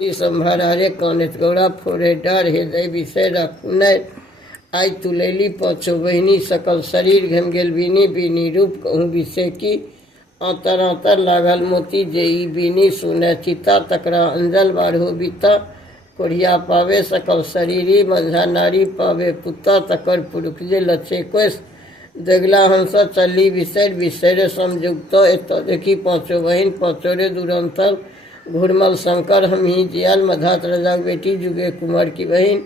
संभारे कानत गौरा फोड़े डर हृदय विषय रखुनै आई तुलैली पाछो बहिनी सकल शरीर घम गेल बीनी बीनी रूप कहूँ विषय की आतर आतर लागल मोती जेई बीनी सुने चिता तकरा अंजल बारहो बीता कोढ़िया पावे सकल शरीरी मंझा नारी पावे पुता तकर पुरुष जे लच्छे कोस जगला हंस चली विषय विषय समयुक्त एत देखी पाँचो बहिन पाँचो रे दूरंतर घुरमल शंकर हम ही जियाल मधात रजा बेटी जुगे कुमार की बहन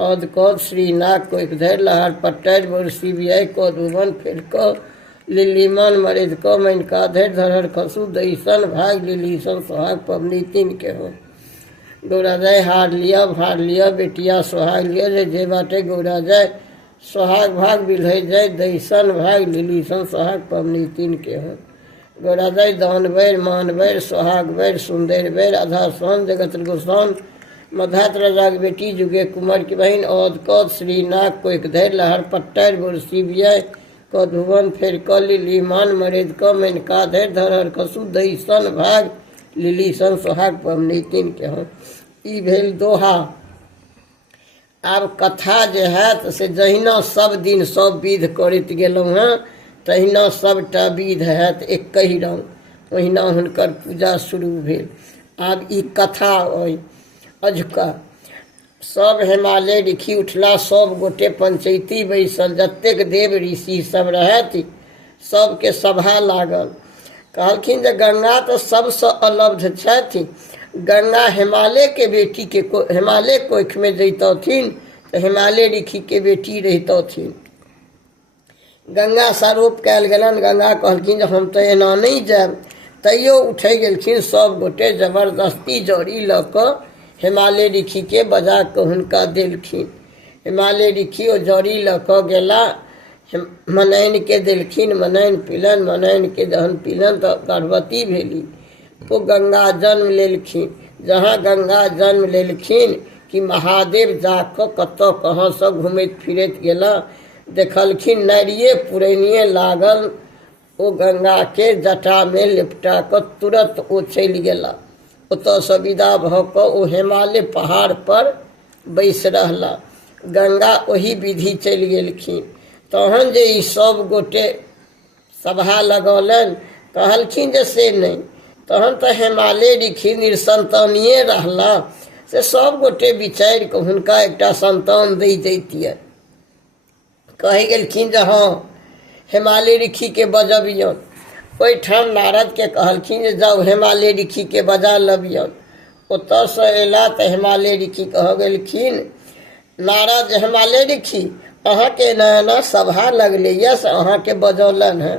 औद कौद श्रीनाग को एक धैर लहार पट्टर बरसी बियाय को धुवन फिर को लिलीमान मरिद को मैन का धैर धरहर खसु दईसन भाग लिलीसन सुहाग पवनी तीन के हो गौरा जाय हार लिया बेटिया सुहाग लिया जे बाटे गौरा जाय सुहाग भाग बिलह जाय दईसन भाग लिलीसन सुहाग पवनी तीन के हो गौरा जाय दान बैर मान बैर सुहाग बैर सुंदर बैर आधा सोन जगत गोसाउन मधात रजाक बेटी जुगे कुमार की बहन औद कौद श्रीनाग को एक धैर लहर पट्टर बुरसी बियाय को धुवन फिर क लिलीमान मरेद क मैन का धैर धरहर खसु दईसन भाग लिलीसन सुहाग पवनी तीन के हो ई भेल दोहा। आब कथा जे है से जहिना सब दिन सब विध करैत गेलहुँ हैं तहिना सबटा विध हैत एक ही रंग ओहिना हुनकर पूजा शुरू भेल। आब ई कथा अइ अजुका सब हिमालय लिखी उठला सब गोटे पंचैती बैसल जतेक देव ऋषि सब रहथि सबके सभा लागल कहलखिन जे गंगा तो सबसँ अलब्ध छथि गंगा हिमालय के बेटी के हिमालय कोख में जैतथिन तो हिमालय ऋषि के बेटी रहितथिन। गंगा सारोप कयल गेलन गंगा कहलखिन जे हम तो एना नहीं जायब तैयो उठै गेलखिन सब गोटे जबरदस्ती जड़ी लऽ कऽ हिमालय ऋषि के बजा कऽ हुनका देलखिन। हिमालय ऋषि ओ जड़ी लऽ कऽ गेला मनैन के देलखिन मनैन पिलन मनैन के जहन पिलन तऽ गर्भवती भेली ओ गंगा जन्म लेलखिन। जहाँ गंगा जन्म लेलखिन कि महादेव जाकऽ कतऽ कहाँ सब घूमैत फिरैत गेला देखलखिन नारिये पुरैनिये लागल ओ गंगा के जटा में लिपटा कऽ तुरंत ओ चलि गेला ओतऽसँ विदा भऽ कऽ ओ हिमालय पहाड़ पर बैस रहला। गंगा ओही विधि चलि गेलखिन। तहन जे ई सब गोटे सभा लगौलनि कहलखिन जे से नहीं तहन तऽ हिमालय ऋषि निसंतानिये रहला से सब गोटे विचारि कऽ हुनका एकटा संतान दै जैतियै। कहि गेलखिन जे हाँ हिमालय ऋषि के बजबियन ओहिठाम नारद के कहलखिन जे जाउ हिमालय ऋषि के बजा लबियन। ओतऽसँ अयला तऽ हिमालय ऋषि कह गेलखिन नारद हिमालय ऋषि अहाँके एना सभा लगलैए से अहाँके बजौलन हैं।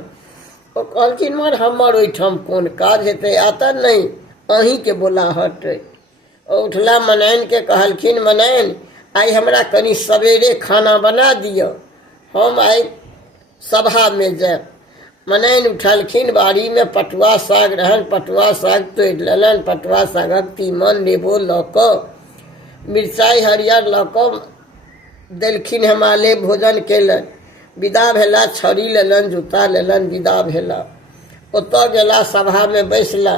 ओ कहलखिन मर हमर ओहिठाम कोन काज हेतै आता नहीं अहीं के बोलाहट अइ। उठला मनैन के कहलखिन मनैन आइ हमरा कनि सवेरे खाना बना दिअ हम आइ सभा में जायब। मनैन उठलखिन बाड़ी में पटुआ साग रहन पटुआ साग तोड़ि लेलन पटुआ सागक तीमन नेबो लऽ कऽ मिरचाइ हरियर लऽ कऽ देलखिन हिमालय भोजन केलन विदा भेला छड़ी लेलन जूता लेलन विदा भेला। ओतऽ गेला सभा में बैसला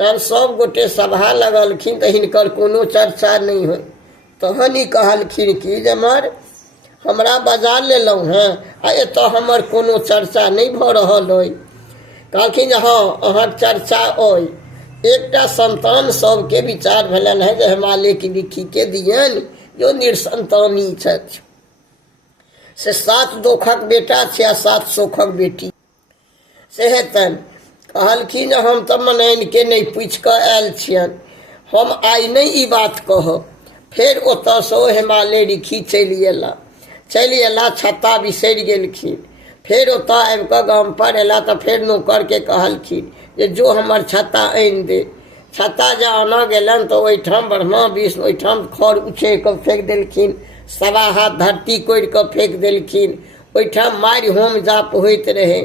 तहन सब गोटे सभा लगलखिन तऽ हिनकर कोनो चर्चा नहीं होय। तहन ई कहलखिन कि जे मर हमरा बजा लेलहुँ हैं आ एतऽ हमर कोनो चर्चा नहीं भऽ रहल अइ। कहलखिन जे हाँ अहाँक चर्चा अइ एकटा संतान सबके विचार भेलनि हैं जे हिमालय के ऋषि के दियनि जो निसंतानी छथि से 7 दोखक बेटा छै आ 7 सोखक बेटी से हेतनि। कहलखिन जे हम तऽ मनैन के नहीं पूछि कऽ आयल छियनि हम आइ नहीं ई बात कहब। फेर ओतऽसँ ओ हिमालय ऋषि चलि अयला छत्ता बिसरि गेलखिन। फेर ओतऽ आबि कऽ गाम पर अयला तऽ फेर नौकर के कहलखिन जे जो हमर छत्ता आनि दे। छत्ता जे आनऽ गेलनि तऽ ओहिठाम ब्रह्मा विष्णु ओहिठाम खर उछै कऽ फेंक देलखिन सवा हाथ धरती कोड़ि कऽ फेंक देलखिन ओहिठाम मारि होम जाप होइत रहे।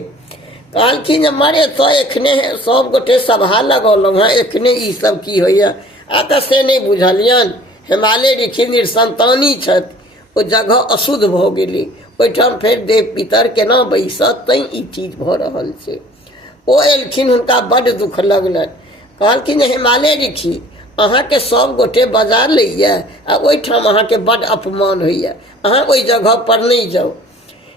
कहलखिन जे मरे तऽ एखने सब गोटे सभा लगौलहुँ हैं एखने ई सब की होइए आ तऽ से नहीं बुझलियनि हिमालय ऋषि निसंतानी छथि ओ जगह अशुद्ध भऽ गेलै ओहिठाम फेर देव पितर केना बैसत तैं ई चीज भऽ रहल छै। ओ एलखिन हुनका बड्ड दुख लगलनि कहलखिन हिमालय ऋषि अहाँ के सब गोटे बजा लैया आ ओहिठाम अहाँ के बड़ अपमान होइया, अहाँ ओहि जगह पर नहीं जाओ।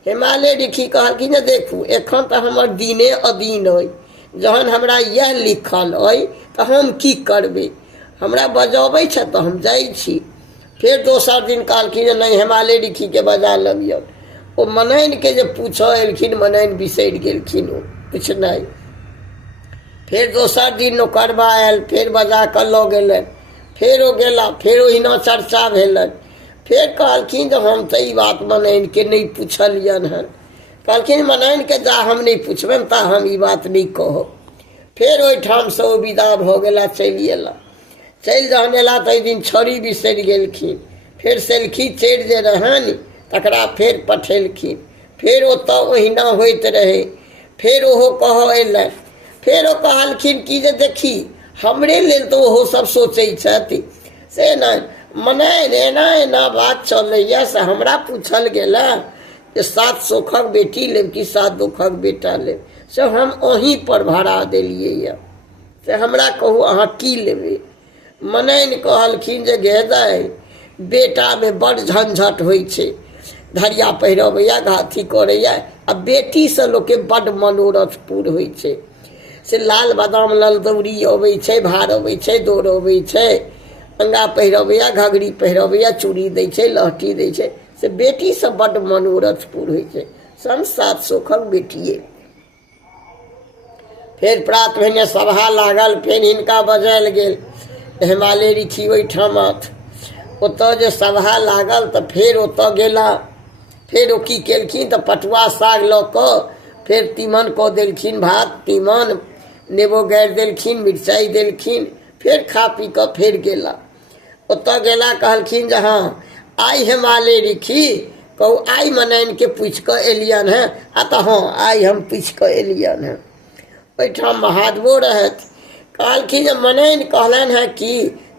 हिमालय ऋषि कहलखिन जे देखू एखन तऽ हमर दिने अदीन अइ, जहन हमरा यह लिखल अइ तऽ हम की करबै, हमरा बजबै छै तऽ हम जाइ छी। फिर दोसर दिन कहलखिन जे नहीं हिमालय ऋषि के बजा लबियौ। ओ मनैन के जे पूछऽ एलखिन मनैन बिसरि गेलखिन ओ पुछनाइ। फिर दोसर दिन नौकरबा आयल, फिर बजा कऽ लऽ गेलनि, फिर ओ गेला, फिर ओहिना चर्चा भेलनि। फिर कहलखिन जे हम तऽ ई बात मनैन के नहीं पूछलियनि हन। कहलखिन मनैन के जा हम नहीं पूछबनि ता हम ई बात नहीं कहब। फिर ओहिठाम से ओ विदा भऽ गेला, चलि अयला। चलि जहन अयला तऽ ओहि दिन छड़ी बिसरि गेलखिन। फिर सेलखी चढ़ि जे रहनि तकरा फिर पठेलखिन। फिर ओतऽ ओहिना होइत रहै। फिर ओहो कहऽ अयलनि। फिर ओ कहलखिन कि जे देखी हमरे लेल तऽ ओहो सब सोचै छथि से नहि, मनैन एना एना बात चलैया से हमरा पूछल गेला जे 7 सोखक बेटी लेब कि 7 दुखक बेटा लेब, से हम अहीं पर भरा देलियै यऽ, से हमरा कहू अहाँ की लेबै। मनैन कहलखिन जे गे दाइ बेटामे बड़ झंझट होइ छै, धरिया पहिरबैया घाथी करैया, आ बेटीसँ लोकके बड्ड मनोरथ पूर्ण होइ छै। से लाल बादाम लाल दौरी अबै छै, भार अबै छै, दौड़ अबै छै, अंगा पहिरबैया, घघरी पहिरबैया, चूड़ी दै छै, लहठी दै छै, से बेटीसँ बड्ड मनोरथ पूर्ण होइ छै। सन 7 सोखक बेटिए। फिर प्रात भेने सभा लागल, फिर हिनका बजायल गेल हिमालय ऋषि ओहिठाम। ओतऽ जे सभा लागल तऽ फिर ओतऽ गेला। फिर ओ की केलखिन तऽ पटुआ साग लऽ कऽ फिर तीमन कऽ देलखिन, भात तीमन नेबो गाड़ि देलखिन, मिरचाइ देलखिन। फिर खा पी कऽ फिर गेला। ओतऽ गेला कहलखिन जे हाँ आइ हिमालय ऋषि कहू आइ मनैन के पूछि कऽ एलियनि हैं, आ तऽ हाँ आइ हम पूछि कऽ एलियनि हैं। ओहिठाम महादेवो रहथि। कहलखिन जे मनैन कहलनि हैं कि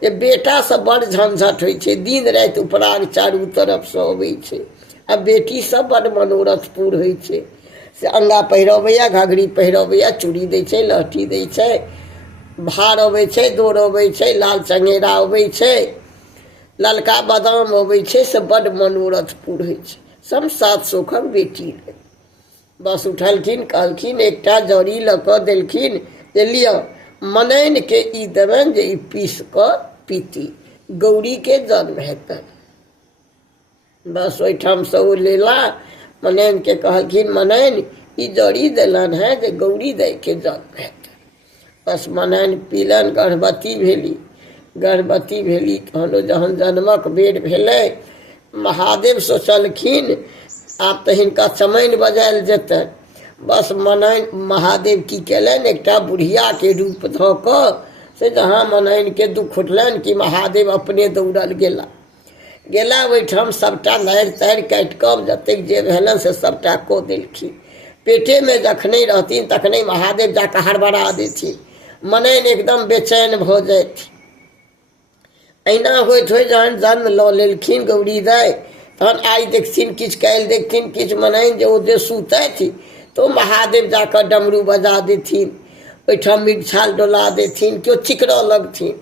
जे बेटासँ बड़ झंझट होइ छै, दिन राति उपराग चारू तरफसँ अबै छै, आ बेटीसँ बड़ मनोरथ पूर्ण होइ छै। से अंगा पहिरबैया, घघरी पहिरबैया, चूड़ी दै छै, लहठी दै छै, भार अबै छै, दौड़ अबै छै, लाल चंगेरा अबै छै, ललका बादाम अबै छै, से बड्ड मनोरथ पूर्ण होइ छै। सब 7 सोखक बेटी रहे। बस उठलखिन, कहलखिन एकटा जड़ी लऽ कऽ देलखिन जे लिअ मनैन के ई देबनि जे ई पीस कऽ पीती, गौरी के जन्म हेतनि। बस ओहिठाम से ओ लेला। मनैन के कहलखिन मनैन ई जड़ी देलन है जे गौरी दाइ के जन्म हेतनि। बस मनैन पीलन, गर्भवती भेली। गर्भवती भेली तहन जहन जन्मक बेर भेलै, महादेव सोचलखिन आब तऽ हिनका चमैन बजायल जेतनि। बस मनैन महादेव की केलनि, एकटा बुढ़िया के रूप धऽ कऽ से जहाँ मनैन के दुख उठलनि कि महादेव अपने दौड़ल गेला ओहिठाम सबटा नारि तारि काटि कऽ जतेक जे भेलनि से सबटा कऽ देलखिन। पेटेमे जखने रहथिन तखने महादेव जाकऽ हड़बड़ा देथिन, मनैन एकदम बेचैन भऽ जाथि। अहिना होइत होइत जहन जन्म लऽ लेलखिन गौरी दाइ, तहन आइ देखथिन किछु, काल्हि देखथिन किछु। मनैन जे ओ जे सुतथि तो महादेव जाकऽ डमरू बजा देथिन, ओहिठाम मृगछाल डोला देथिन, केओ चिकरऽ लगथिन।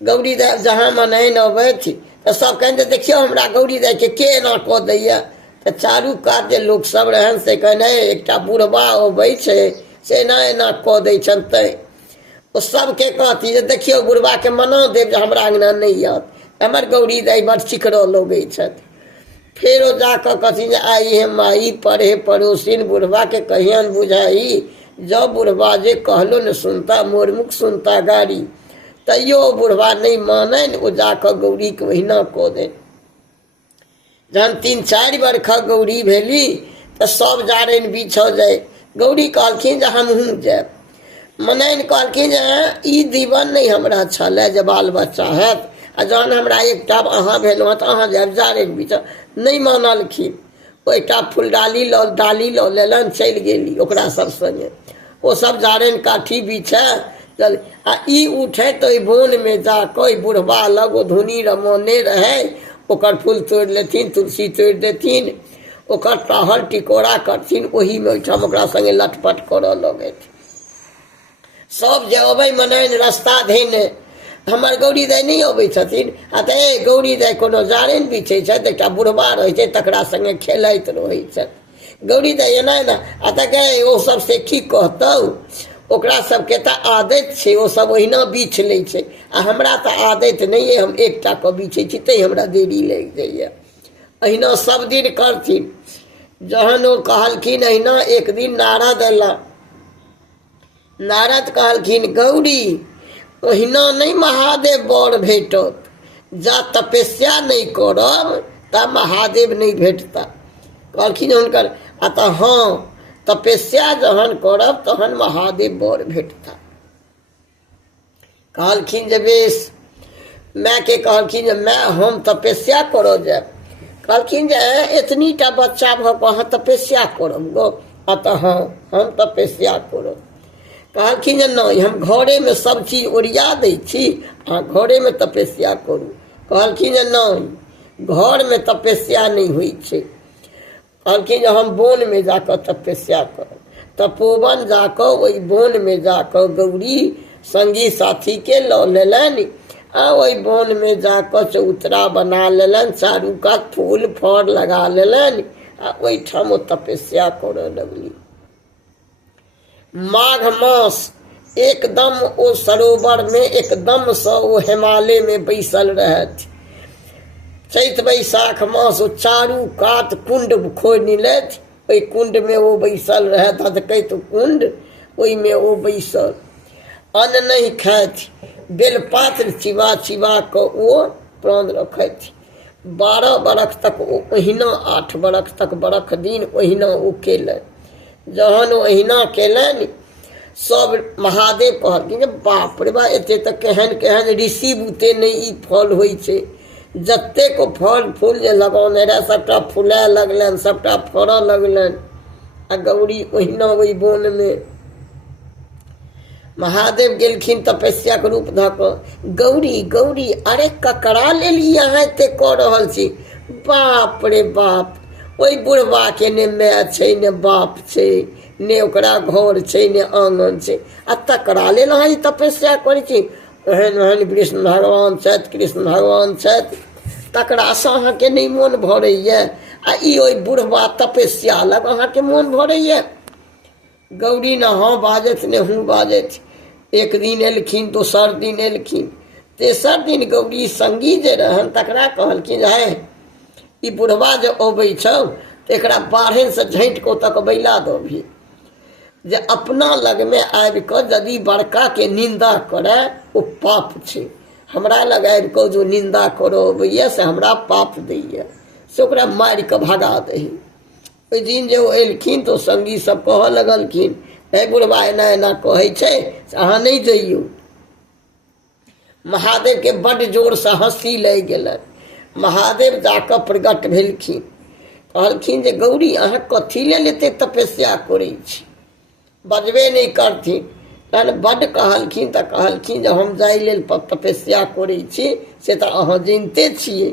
गौरी दाइ जहाँ मनैन अबथि तऽ सब कहनि जे देखियौ हमरा गौरी दाइके के एना कऽ दैया। तऽ चारू कात जे लोकसभ रहनि से कहने एकटा बुढ़बा अबै छै से एना एना कऽ दै छनि। तैँ ओ सबके कहती जे देखियौ बुढ़बाके मना देव जे हमरा अङ्गना नहि आयत, हमर गौरी दाइ बड़ चिकरऽ लगै छथि। फिर ओ जाकऽ कहथिन जे आई हे माई पढ़े पड़ोसिन बुढ़बा के कहियन बुझाई, जब बुढ़बा जे कहलो न सुनता मोर मुख सुनता गारी। तैयो बुढ़बा नहीं माननि, ओ जाकऽ गौरी के ओहिना कऽ देन। जहन 3-4 बरखक गौरी भेली तऽ सब जारनि बिछऽ जाय। गौरी कहलखिन जे हमहूँ जायब। मनैन कहलखिन जे ई दीवन नहीं हमरा छलै जे बाल बच्चा हैत, आ जहन हमरा एकटा अहाँ भेलहुँ तऽ अहाँ जायब जारनि बिछऽ। नहीं मानलखिन। ओ एकटा फूलडाली लऽ लेलनि, चलि गेली ओकरा सब संगे। ओ सब जारनि काठी बिछै चल, आ ई उठे तो ओहि बोनमे जाकऽ ओहि बुढ़बा लग ओ धुनी रमौने रहै, ओकर फूल तोड़ि लेथिन, तुलसी तोड़ि देथिन, ओकर टहल टिकोरा करथिन, ओहीमे ओहिठाम ओकरा संगे लटपट करऽ लगैत। सब जे अबै मनैन रस्ता धेने हमर गौरी दाइ नहीं अबै छथिन आ तऽ ए गौरी दाइ कोनो जारनि बिछै छथि, एकटा बुढ़बा रहै छै तकरा संगे खेलैत रहै छथि। गौरी दाइ एना एना आ तऽ गए ओ सब से की कहतौ, ओकरा सबके तऽ आदत छै, ओ सब ओहिना बीछ लै छै, आ हमरा तऽ आदत नहीं है, हम एकटा कऽ बीछै छी तैं हमरा देरी लागि जाइए। अहिना सब दिन करथिन। जहन ओ कहलखिन अहिना एक दिन नारद अयला, नारद कहलखिन गौरी ओहिना नहीं महादेव बर भेटत, जा तपस्या नहीं करब ता महादेव नहीं भेटता। कहलखिन हुनकर आ तऽ हाँ तपस्या जहन करब तहन महादेव बर भेटता। कहलखिन जे बेस, माय के कहलखिन जे माय हम तपस्या करऽ जायब। कहलखिन जे एतनीटा बच्चा भऽ कऽ अहाँ तपस्या करब गो, आ तऽ हाँ हम तपस्या करब। कहलखिन जे नहीं हम घरे में सब चीज ओरिया दै छी, अहाँ घरे में तपस्या करू। कहलखिन जे नहीं घर में तपस्या नहीं होइ छै। कहलखिन जे हम वन में जाकर तपस्या करब। तपोवन जाकर ओहि वन में जाकर गौरी संगी साथी के लऽ लेलनि आ ओहि वन में जाकर चौतरा बना लेलनि, चारू कात फूल फल लगा लेलनि आ ओहिठाम ओ तपस्या करऽ लगली। माघ मास एकदम ओ सरोवर में एकदम से ओ हिमालय में बैसल रहथि। चैत बैसाख मास ओ चारू कात कुंड खोनि लेथि, ओहि कुंड में ओ बैसल रहथि, हदकैत कुंड ओहिमे ओ बैसल। अन्न नहीं खाथि, बेलपात्र चिबा चिबा कऽ ओ प्राण रखथि। 12 बरख तक ओ ओहिना, 8 बरख तक बरख दिन ओहिना ओ केलनि। जहन ओ ओहिना केलनि सब महादेव कहलखिन जे बाप रे बा, एते तऽ केहन केहन ऋषि बुते नहीं ई फल होइ छै। जतेक फल फूल जे लगौने रहे सबटा फूलाए लगलनि, सबटा फड़ऽ लगलनि। आ गौरी ओहिना ओहि वन में महादेव गेलखिन तपस्या के रूप धऽ कऽ। गौरी गौरी अरे ककरा लेल ई अहाँ एते कऽ रहल छी? बाप रे बाप, ओहि बुढ़बा के ने माय छै ने बाप छै, ने ओकरा घर छै ने आंगन छै, आ तकरा लेल अहाँ ई तपस्या करै छी? ओहन ओहन कृष्ण भगवान छथि, कृष्ण भगवान छथि, तकरासँ अहाँके नहीं मोन भरैया, आ ई ओहि बुढ़बा तपस्या लग अहाँके मोन भरैया? गौरी न हाँ बाजत ने हूँ बाजत। एक दिन एलखिन, दोसर दिन एलखिन, तेसर दिन गौरी संगी जे रहन तकरा कहलखिन है ई बुढ़बा जे अबै छौ तऽ एकरा बाढ़नि से झाँटि कऽ तक बैला दभी, जे अपना लग में आबि कऽ यदि बड़का के निंदा करे ओ पाप छै। हमरा लग आबि कऽ जो निंदा करऽ अबैया से हमरा पाप दैया, से ओकरा मारि कऽ भगा दही। ओहि दिन जे ओ एलखिन तो संगी सब कहऽ लगलखिन हे बुढ़बा एना एना कहै छै से अहाँ नहीं जइयौ। महादेव के बड़ जोर से हंसी लागि गेलनि। महादेव जाकऽ प्रगट भेलखिन, कहलखिन जे गौरी अहाँ कथी लेल एते तपस्या करै छी? बजबे नहीं करथिन। तहन बड्ड कहलखिन तऽ कहलखिन जे हम जाय लेल तपस्या करै छी से तऽ अहाँ जानिते छियै।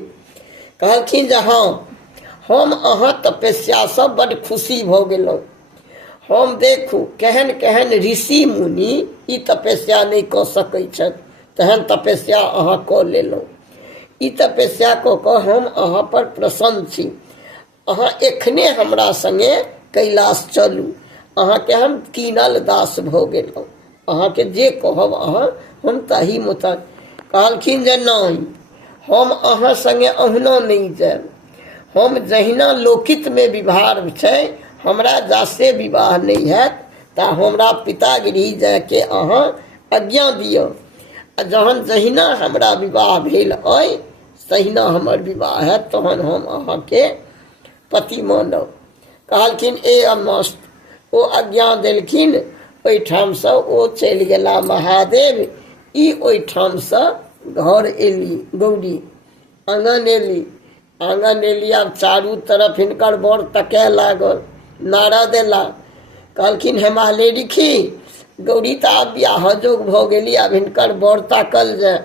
कहलखिन जे हाँ हम अहाँ तपस्या से बड्ड खुशी भऽ गेलहुँ। हम देखू केहन केहन ऋषि मुनि ई तपस्या नहीं कऽ सकैत छथि, तेहन तपस्या अहाँ कऽ लेलहुँ। ई तपस्या कऽ कऽ हम अहाँ पर प्रसन्न छी। अहाँ एखने हमरा संगे कैलाश चलू, अहाँके हम कीनल दास भऽ गेलहुँ, अहाँके जे कहब अहाँ हम ताही मुताबिक। कहलखिन जे नहीं हम अहाँ संगे अहुना नहीं जायब, हम जहिना लोकित में विवाह छै हमरा जासे विवाह नहीं हैत ता हमरा पितागिरी जाके अहाँ आज्ञा दियौ। आ जहन जहिना हमरा विवाह भेल अइ तहिना हमर विवाह हैत, तहन हम अहाँके पति मानब। कहलखिन ए अमस्त, ओ आज्ञा देलखिन। ओहिठाम से ओ चलि गेला महादेव। ई ओहिठाम से घर एली गौरी, आंगन एली। आंगन एली, आब चारू तरफ हिनकर बर तकए लागल। नारद एला, कहलखिन हिमालय लिखी गौरी तऽ आब बियाह जोग भऽ गेली, आब हिनकर बर ताकल जाय।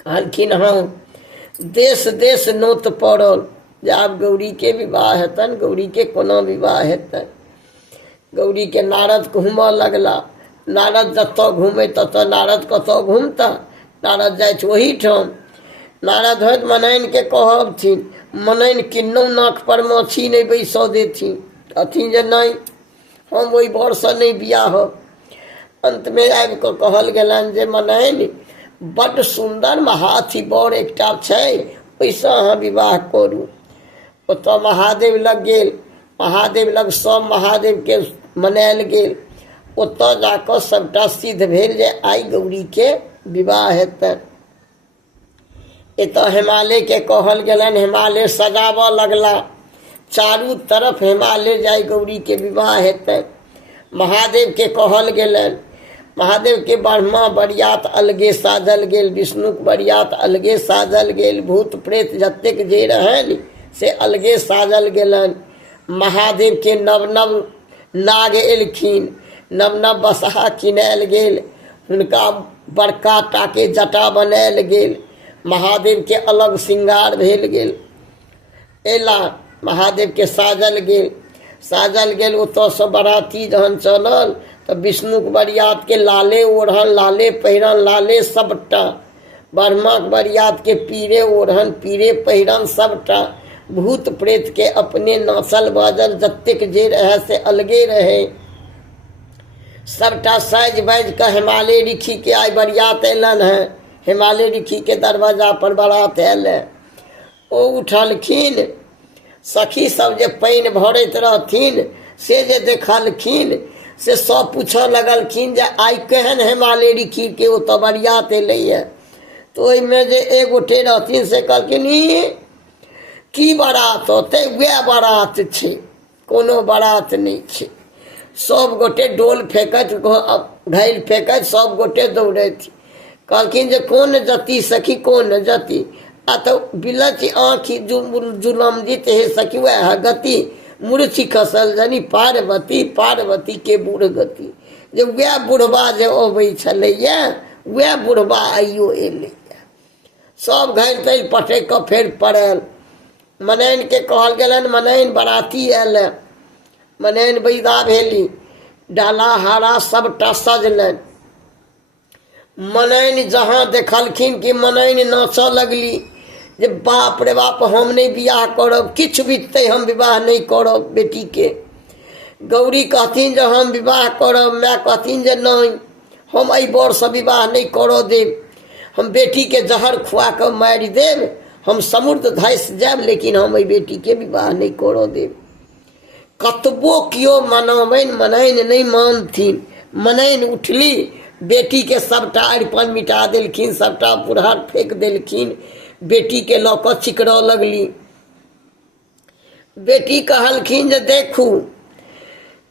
कहलखिन हाँ देश देश नोत पड़ल जे आब गौरी के विवाह हेतनि, गौरी के कोना विवाह हेतनि। गौरी के नारद घूमऽ लगला। नारद जतऽ घूमे ततऽ नारद कतऽ घूमता, नारद जाइत वही ठाम। नारद होइत मनैन के कहबथिन, मनैन किन्नौ नाक पर माछी नहीं बैसऽ देथिन, कहथिन जे नहीं हम ओहि बरसँ नहीं बियाह। अंत में आबि कऽ कहल गेलनि जे मनैन बड्ड सुन्दर महाथी बर एकटा छै, ओहिसँ अहाँ विवाह करू। ओतऽ महादेव लग गेल, महादेव लग सब महादेव के मनायल गेल। ओतऽ जाकऽ सबटा सिद्ध भेल जे आइ गौरी के विवाह हेतनि। एतऽ हिमालय के कहल गेलनि, हिमालय सजाबऽ लगला, चारू तरफ हिमालय जाय गौरी के विवाह हेतनि। महादेव के कहल गेलनि, महादेव के ब्रह्मा बरियात अलगे साजल गेल, विष्णु बरियात अलगे साजल गेल, भूत प्रेत जतेक जे रहनि से अलगे साजल गेलनि। महादेव के नव नव नाग एलखिन, नव नव बसहा किनायल गेल, हुनका बड़का टाके जटा बनायल गेल, महादेव के अलग श्रृंगार भेल गेल। एला महादेव के साजल गेल। ओतऽसँ बराती जहन चलल तऽ विष्णुक बरियात के लाले ओढ़न, लाले पहिरन, लाले सबटा। ब्रह्माक बरियात के पीरे ओढ़न, पीरे पहिरन सबटा। भूत प्रेत के अपने नाचल बाजल जतेक जे रहे से अलगे रहे। सबटा साज बाज कऽ हिमालय ऋषि के आइ बरियात अयलनि हैं। हिमालय ऋषि के दरवाजा पर बारात आयल है। ओ उठलखिन, सखी सब जे पानि भरैत रहथिन से जे देखलखिन से सब पूछऽ लगलखिन जे आइ केहन हिमालय ऋषि के ओतऽ बरियात एलैए। तऽ ओहिमे जे एक गोटे रहथिन से कहलखिन ई की बारात होतै, वएह बारात छै, कोनो बारात नहीं छै। सब गोटे डोल फेंकैत, घैल फेंकैत सब गोटे दौड़ैत। कहलखिन जे कोन जति सखी, कोन जति? आ तो बिलच आँखि जुलम जीत हे सखी वह गति, मूर्छी खसल जनी पार्वती, पार्वती के बूढ़ गति। जे वह बुढ़बा जे अबै छलैया वह बुढ़बा आइयो एलैया। सब घैल तैल पटक कऽ फेर पड़ल। मनैन के कहल गेलनि, मनैन बराती आयल, मनैन बैदा भेली, डाला हारा सबटा सजलनि। मनैन जहाँ देखलखिन कि मनैन नाचऽ लगली जे बाप रे बाप हम नहीं बियाह करब, किछु बीततै हम विवाह नहीं करब बेटी के। गौरी कहथिन जे हम विवाह करब, माय कहथिन जे नहीं हम एहि बरसँ विवाह नहीं करऽ देब, हम बेटी के जहर खुआ कऽ मारि देब, हम समुद्र धसि जायब, लेकिन हम एहि बेटी के विवाह नहीं करऽ देब। कतबो कियो मनाबनि मनैन नहीं मानथिन। मनैन उठली, बेटी के सबटा अरिपन मिटा देलखिन, सबटा पुरहर फेंक देलखिन, बेटी के लऽ कऽ चिकरऽ लगली। बेटी कहलखिन जे देखू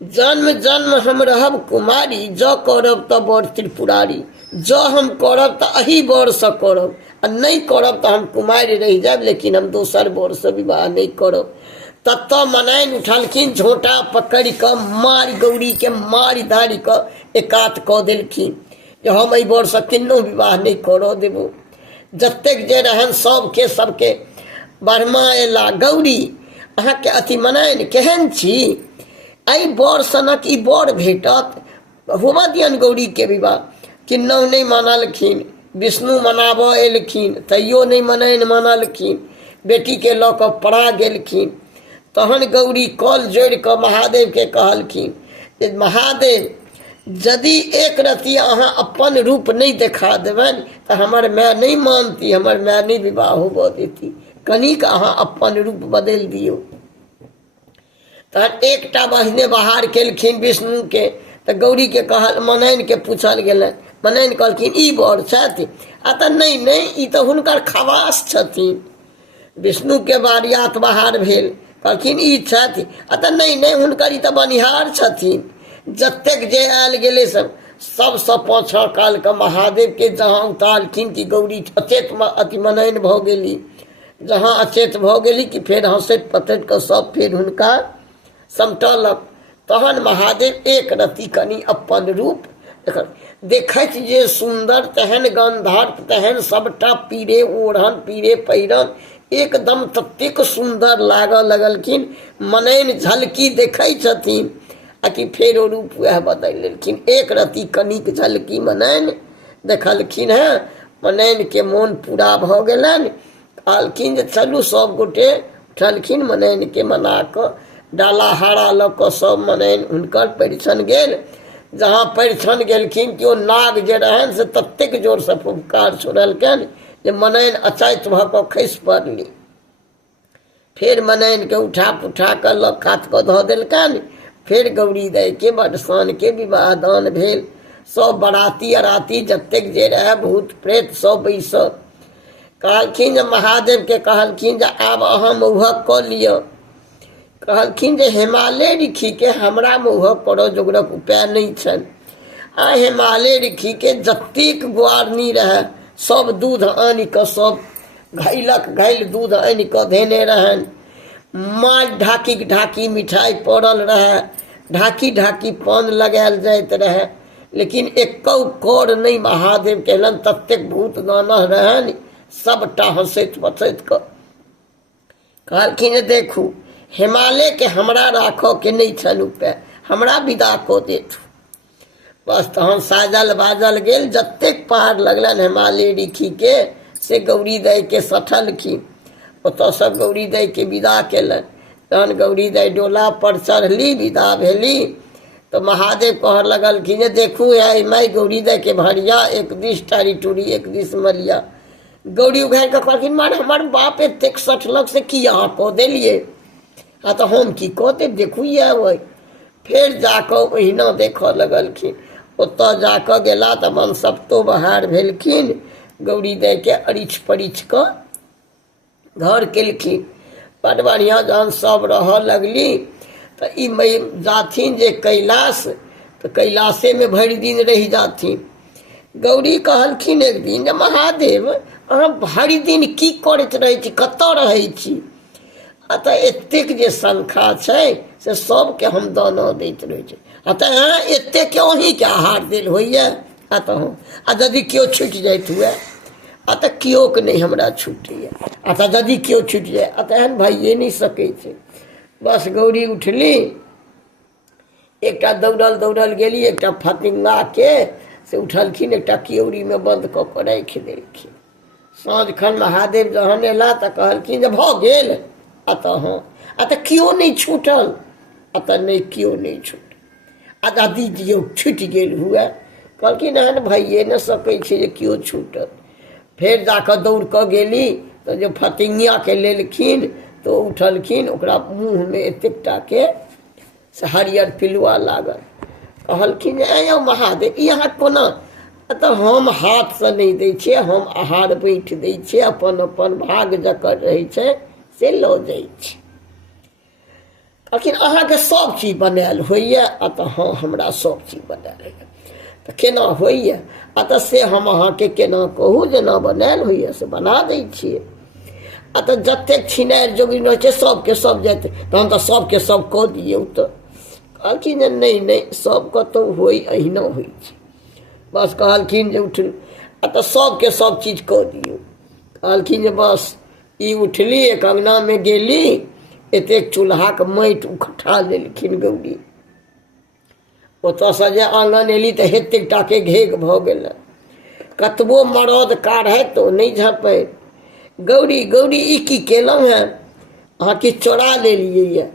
जन्म जन्म हम रहब कुमारी, जँ करब तऽ बड़ त्रिपुरारी, जँ हम करब तऽ एही बरसँ करब, आ नहीं करब तऽ हम कुमारि रहि जायब, लेकिन हम दोसर बरसँ विवाह नहीं करब। तत्तऽ मनैन उठलखिन, झोंटा पकड़ि कऽ मारि गौरी के मारि धारि कऽ एकात कऽ देलखिन जे हम एहि बरसँ किन्नो विवाह नहीं करऽ देबो। जतेक जे रहन सबके ब्रह्मा एला, गौरी अहाँके अति मनैन केहन छी, एहि बर सनक ई बर भेटत, हुआ दियन गौरी के विवाह। किन्नौ नहीं मानलखिन। विष्णु मनाबऽ एलखिन तैयो नहीं मनैन मानलखिन, बेटी के लऽ कऽ पड़ा गेलखिन। तहन गौरी कल जोड़ि कऽ महादेव के कहलखिन जे महादेव यदि एक रति अहाँ अपन रूप नहीं देखा देबनि तऽ हमर माय नहीं मानती, हमर माय नहीं विवाह होबऽ देती, कनिक अहाँ अपन रूप बदलि दियौ। तहन एकटा बहिने बाहर केलखिन विष्णु के, तऽ गौरी के कहल, मनैन के पूछल गेलनि। मनैन कहलखिन ई बर छथि, आ तऽ नहीं ई तऽ हुनकर खवास छथिन। विष्णु के बारियात बाहर भेल, कहलखिन ई छथि, आ तऽ नहीं हुनकर ई तऽ बनिहार छथिन। जतेक जे आयल गेले सबसँ पाछा काल के महादेव के जहाँ उतारखिन कि गौरी अचेत अति मनैन भऽ गेली। जहाँ अचेत भऽ गेली कि फेर हंसैत पतैत कऽ सब फेर हुनका समटलक। तहन महादेव एक रति कनि अपन रूप देखैत जे सुंदर, तेहन गंधर्व, तेहन सबटा पीरे ओढ़न, पीरे पहिरन, एकदम ततेक सुंदर लागऽ लगलखिन। मनैन झलकी देखै छथिन आ कि फेर ओ रूप वह बदलि लेलखिन। एक रति कनिक झलकी मनैन देखलखिन हैं, मनैन के मोन पूरा भ गेलनि। कहलखिन जे चलू सब गोटे उठलखिन मनैन के मना कऽ डाला हारा लऽ कऽ सब मनैन हुनकर परिछन गेल। जहाँ परिछन गेलखिन कि ओ नाग जे रहनि से ततेक जोर से फुफकार छोड़लखिन जे मनैन अचैत भऽ कऽ खसि पड़ली। फिर मनैन के उठा पुठा कऽ लऽ कात कऽ धऽ देलकनि। फिर गौरी दाई के बड़सान के विवाह दान भेल। सब बराती अराती जतेक जे रहे भूत प्रेत सब बैसल। कहलखिन जे महादेव के कहलखिन जे आब अहाँ मौहक कऽ लिअ। कहलखिन जे हिमालय ऋषि के हमरा मौहक करऽ जोगरक उपाय नहीं छनि। आ हिमालय ऋषि के जतेक ग्वारनी रहे सब दूध आनि कऽ सब घैलक घैल दूध आनि कऽ धेने रहनि। माछ ढाकी ढाकी मिठाई पड़ल रहे, ढाकी ढाकी पान लगायल जाइत रहे, लेकिन एको कर नहीं महादेव कहलन। ततेक भूत दानह रहनि सबटा हंसैत बसैत कऽ कहलखिन जे देखू हिमालय के हमरा राखऽ के नहीं छनि उपाय, हमरा विदा कऽ देथु। बस तहन साजल बाजल गेल। जतेक पहाड़ लगलन हिमालय ऋषि के से गौरी दाई के सठलखिन। ओतऽ सब गौरी दाई के विदा केलन। तहन गौरी दाई डोला पर चढ़ली विदा भेली तो महादेव कह लगलखिन जे देखू है माई गौरी दाई के भरिया एक दिस टारी टूरी एक दिस मलिया। गौरी उघारि कऽ कहलखिन मार हमर बाप एतेक सठलक से की अहाँ कऽ देलियै। हाँ तो हम की कऽ देब देखू ये वही। फिर जाकऽ ओहिना देखऽ लगलखिन। ओतऽ जाकऽ गेला तऽ मन सप्तो बहार भेलखिन। गौरी दाई के अरिछ परिछ कऽ घर केलखिन। बड़ बढ़िआँ जहन सब रहऽ लगली तऽ ई जाथिन जे कैलाश तऽ कैलाशे में भरि दिन रहि जाथिन। गौरी कहलखिन एक दिन जे महादेव अहाँ भरि दिन की करैत रहै छी, कतऽ रहै छी। अतः एतेक जे संख्या छै से सबके हम दाना दैत रहै छै। अतः अहाँ एतेक के अहीँके आहार देल होइए। अतः आ यदि केओ छुटि जाइत हुए अतः केओ के नहीं हमरा छूटैए। अतः यदि केओ छुटि जाए अतः एहन भइए नहीं सकै छै। बस गौरी उठली एकटा दौड़ल दौड़ल गेली एकटा फतिंगा के से उठलखिन एकटा कियौरी में बंद कऽ कऽ राखि देलखिन। साँझ खन महादेव जहन एला तऽ कहलखिन जे भऽ गेल। अतः हाँ अतः केओ नहीं छूटल। अतः नहीं केओ नहीं छूटल। आ यदि केओ छुटि गेल हुए कहलखिन एहन भइए न सकै छै जे केओ छूटल। फेर जाकऽ दौड़ कऽ गेली तो जो फतिंगिया के लेलखिन तो उठलखिन ओकरा मुँह में एतेकटा के से हरियर पिलुआ लागल। कहलखिन जे आयौ महादेव ई अहाँ कोना। तऽ हम हाथ से नहीं दै छियै, हम आहार बैठ दै छियै, अपन अपन भाग जकर रहै छै से लऽ जाइ छै। कहलखिन अहाँके सब चीज बनायल होइए। अतः हाँ हमरा सब चीज बनायल होइए। तऽ केना होइए अतः से हम अहाँके केना कहू जेना बनायल होइए से बना दै छियै। अतः जतेक छिनारि जोगिन रहै छै सबके सब जेतै तहन तऽ सबके सब कऽ दियौ। तऽ कहलखिन जे नहीं नहीं सब कतौ होई अहिना होइ छै। बस कहलखिन जे उठ अतः सबके सब चीज कऽ दियौ। कहलखिन जे बस ई उठली एक अंगना में गेली एतेक चूल्हा के माटि उठा लेलखिन गौरी। ओतऽ से जे आंगन एली तऽ हेतेकटा के घेग भऽ गेलै। कतबो मरद काढ़ै तो नहीं झपै। गौरी गौरी ई की केलहुँ हैं अहाँ कि चोरा लेलियै यऽ।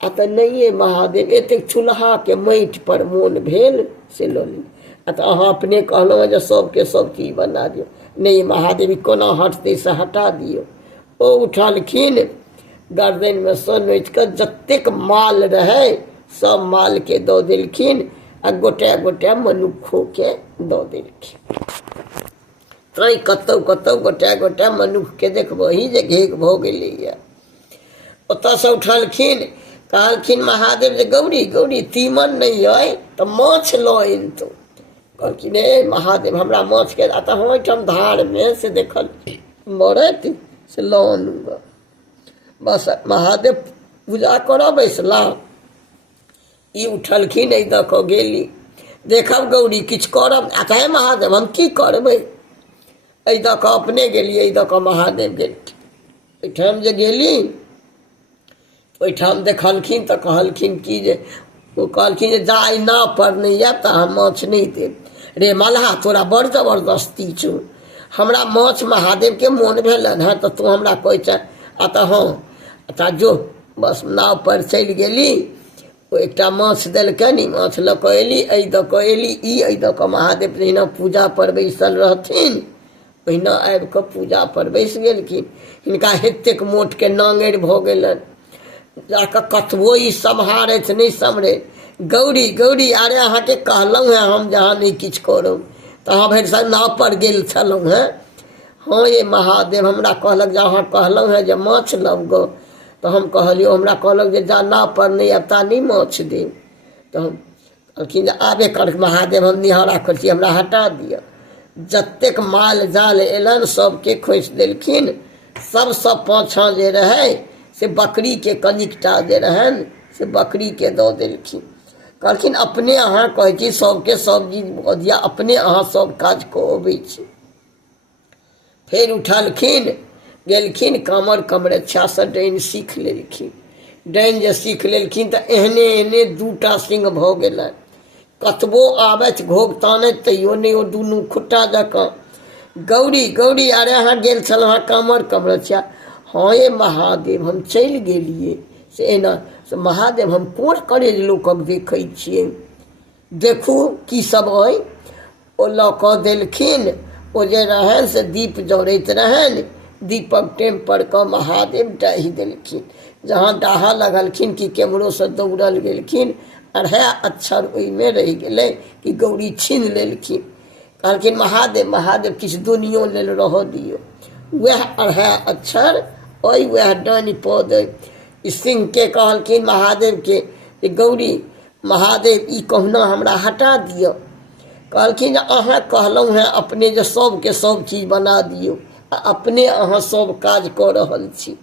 आ तऽ नहीं महादेव एतेक चूल्हा के माटि पर मोन भेल से लऽ ली। तऽ अहाँ अपने कहलहुँ जे सबके सब चीज बना दियौ। नहीं महादेवी कोना हटतै से हटा दियौ। ओ उठलखिन गर्दन में सँ नोचि कऽ जतेक माल रहै सब माल के दऽ देलखिन आ गोटे गोटे मनुक्खो के दऽ देलखिन। तैं कतौ कतौ गोटे गोटे मनुख के देखबही जे घेग भऽ गेलैए। ओतऽ से उठलखिन कहलखिन महादेव जे गौरी गौरी तीमन नहीं अइ तऽ माछ लऽ अनतौ। कहलखिन हे महादेव हमरा माछ के अतः हम ओहिठाम धार में से देखल मरत से लऽ आनूंगा। बस महादेव पूजा करऽ बैसला। ई उठलखिन एहि दऽ कऽ गेली देखब गौरी किछु करब। अतः हे महादेव हम की करबै। एहि दऽ कऽ अपने गेली एहि दऽ कऽ महादेव गेलखिन। ओहिठाम जे गेली ओहिठाम देखलखिन तऽ कहलखिन कि जे ओ कहलखिन जे जा ई नाव पर नहीं आयब तऽ हम माछ नहीं देब। रे मल्हा तोरा बड़ जबरदस्ती छौ। हमरा माछ महादेव के मोन भेलन है तो तू हमरा कोई अतः हाँ अतः जो बस नाव पर चल गेली ओ एकटा माछ देलकनि माछ लऽ कऽ एली एहि दऽ कऽ एली ई एहि दऽ कऽ महादेव जहिना पूजा पर बैसल रहथिन ओहिना आबि कऽ पूजा पर बैस गेलखिन। हिनका हेतेक मोट के नांगरि भऽ गेलनि जाकऽ कतबो ई सम्हारैत नहीं सम्हरे गौरी गौरी अरे अहाँके कहलहुँ हैं हम जहाँ नहीं किछु करब तो अहाँ भरि सब नाव पर गेल छलहुँ हैं। हाँ ये महादेव हमरा कहलक जे अहाँ कहलहुँ हैं जे माछ लब गो तो हम कहलियो हमरा कहलक जे जा नाव पर नहीं अता नहीं माछ देब तो हम कहलखिन जे आबे कर महादेव हम निहारा कर छी हमरा हटा दिअ। जतेक माल जाल एलन सबके खोसि देलखिन सब पाछाँ जे रहे से बकरी के कनिकटा जे रहन से बकरी के दऽ देलखिन। कहलखिन अपने अहाँ कहै छी सबके सब चीज भऽ दिया अपने अहाँ सब काज कऽ अबै छी। फेर उठलखिन गेलखिन कामर कमरच्छा से डाइन सीख लेलखिन। डाइन जे सीख लेलखिन तऽ एहने एहने दूटा सिंह भऽ गेलनि कतबो आबैत घोग तानैत तैयो नहीं ओ दुनू खुट्टा जकाँ। गौरी गौरी अरे अहाँ गेल छलहुँ हाँ कामर कमरच्छा हाँ ये महादेव हम चलि गेलिए से एना से महादेव हम कोन करेज लोकक देखै छियै देखू की सब अइ। ओ लऽ कऽ देलखिन ओ जे रहनि से दीप जरैत रहनि दीपक टेम पर कऽ महादेव डाहि देलखिन। जहाँ डाहा लगलखिन कि केमरो से दौड़ल गेलखिन अढ़ाई अक्षर ओहिमे रहि गेलै कि गौरी छीन लेलखिन। कहलखिन महादेव महादेव किछु दुनियो लेल रहऽ दियौ वएह अढ़ाई अक्षर ओहि वएह डानि पद अइ। सिंह के कहलखिन महादेव के गौरी महादेव ई कहुना हमरा हटा दिअ। कहलखिन अहाँ कहलहुँ हैं अपने जे सबके सब चीज बना दियौ आ अपने अहाँ सब काज कऽ रहल छी।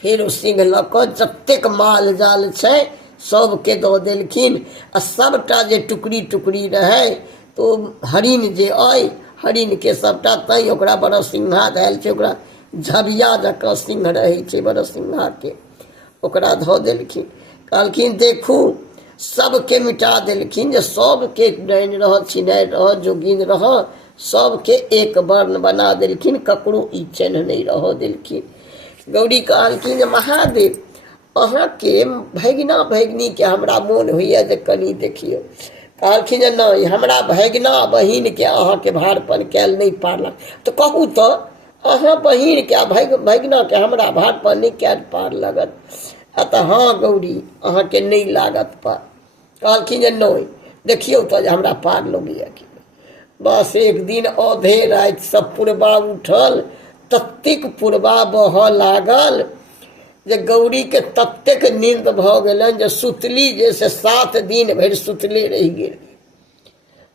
फिर ओ सिंह लऽ कऽ जतेक माल जाल छै सबके दऽ देलखिन आ सबटा जे टुकड़ी टुकड़ी रहै तो हरिन जे अइ हरिन के सबटा तैँ ओकरा बरसिंघा धैल छै ओकरा झबिया जकाँ सिंह रहै छै बरसिंघा के ओकरा धऽ देलखिन। कहलखिन देखू सबके मिटा देलखिन जे सबके डाइन रह छिनाइ रह जोगिन रह सबके एक वर्ण बना देलखिन ककरो ई चिन्ह नहीं रह देलखिन। गौरी कहलखिन जे महादेव अहाँके भगिना भगिनी के हमरा मोन होइए जे कनि देखियौ। कहलखिन जे नहीं हमरा भगिना बहिन के अहाँके भारपन कैल नहीं पारलक तो कहू तो अहाँ बहिन के भगिना के हमरा भारपन नहीं कैल पार लगत अतः हाँ गौरी अहाँके नहीं लागत पार। कहलखिन जे नहीं देखियौ तो जे हमरा पार लगैया कि बस एक दिन आधे राति सब पुरबा उठल ततेक पुरबा बहऽ लागल जे गौरी के ततेक नींद भऽ गेलनि जे सुतली जे से 7 दिन भरि सुतले रहि गेल।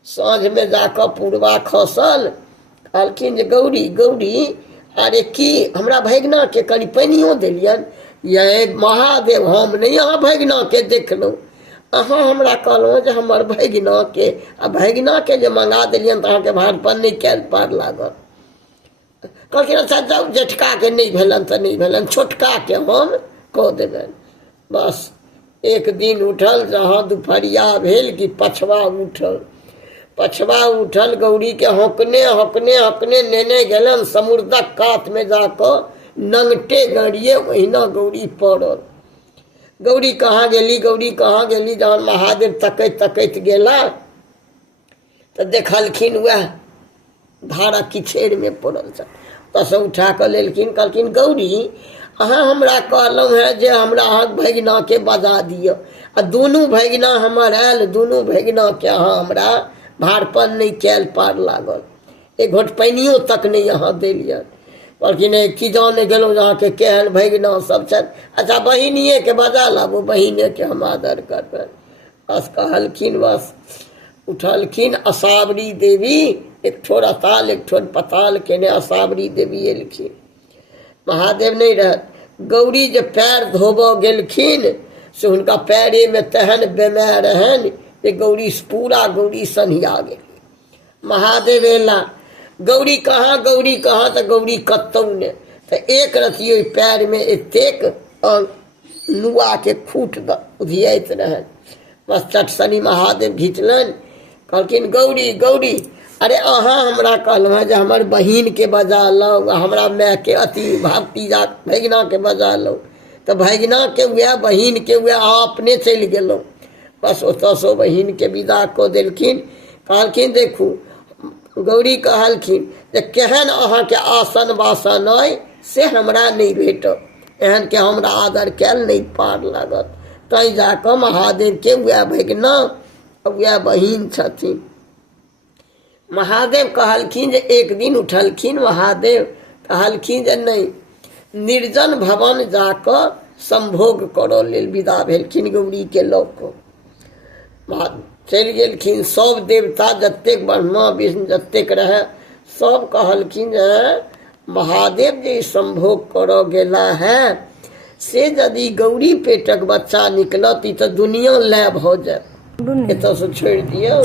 साँझ में जाकऽ पुरबा खसल कहलखिन जे गौरी गौरी अरे की हमरा भगिना के कनि पानियो देलियनि ये महादेव हम नहीं अहाँ भगिना के देखलहुँ अहाँ हमरा कहलहुँ जे हमर भगिना के आ भगिना के जे मंगा देलियनि तऽ अहाँके भारपन नहीं कैल पार लागल। कहलखिन अच्छा जाउ जेठका के नहीं भेलन तऽ नहीं भेलन छोटका के हम कऽ देबनि। बस एक दिन उठल जहाँ दुपहरिया भेल कि पछवा उठल गौरी के हौकने हौकने हौकने नेने गेलन समुद्रक कात में जाकर नंगटे गड़िए ओहिना गौरी पड़ल। गौरी कहाँ गेली जहाँ महादेव तकैत तकैत गेला तो देखलखिन वह धारा किछेर में पड़ल छल तस उठा कऽ लेलखिन। कहलखिन गौरी अहाँ हमरा कहलहुँ हैं जे हमरा अहाँ भगिना के बजा दिअ आ दुनू भगिना हमर आयल दुनू भगिना के अहाँ हमरा भारपन नहीं कैल पार लागल एक घोट पानियो तक नहीं अहाँ देलियन। कहलखिन कि जाने गेलहुँ जहाँ के केहन भगिना सब छथि अच्छा बहिनिए के बजा लाबू बहिने के हम आदर करबनि। बस कहलखिन बस उठलखिन असावरी देवी एक ठोर अताल एक ठोर पताल केने असावरी देवी एलखिन। महादेव नहीं रहत गौरी जे पैर धोबऽ गेलखिन से हुनका पैरे में तेहन बेमार रहनि जे गौरी पूरा गौरी सन्हिया गेल। महादेव एला गौरी कहाँ तो गौरी कतौ ने तो एक रति ओहि पैर में एतेक नुआ के खूट उधियाइत रहनि। बस चटसनी महादेव घिचलनि कहलखिन गौरी गौरी अरे अहाँ हमरा कहलहुँ जे हमर बहिन के बजा लो, हमरा माय के अति भतीजा भगिना के बजा लो, तो भगिना के वह बहिन के वह अहाँ अपने चलि गेलहुँ। बस ओतऽसँ बहिन के विदा कऽ देलखिन। कहलखिन देखू गौरी कहलखिन जे केहन अहाँके आसन बासन अइ से हमरा नहीं भेटत, एहन के हमरा आदर कैल नहीं पार लागत। तैं जाकऽ महादेव के वह भगिना वह बहिन छथिन। महादेव कहलखिन जे एक दिन उठलखिन महादेव, कहलखिन जे नहीं निर्जन भवन जाकऽ संभोग करऽ लेल विदा भेलखिन गौरी के लऽ कऽ। चलि गेलखिन। सब देवता जतेक ब्रह्मा विष्णु जतेक रहे सब कहलखिन जे महादेव जे संभोग करऽ गेला है से यदि गौरी पेटक बच्चा निकलत ई तऽ दुनिया लय भऽ जायत, एतऽ से छोड़ि दियौ।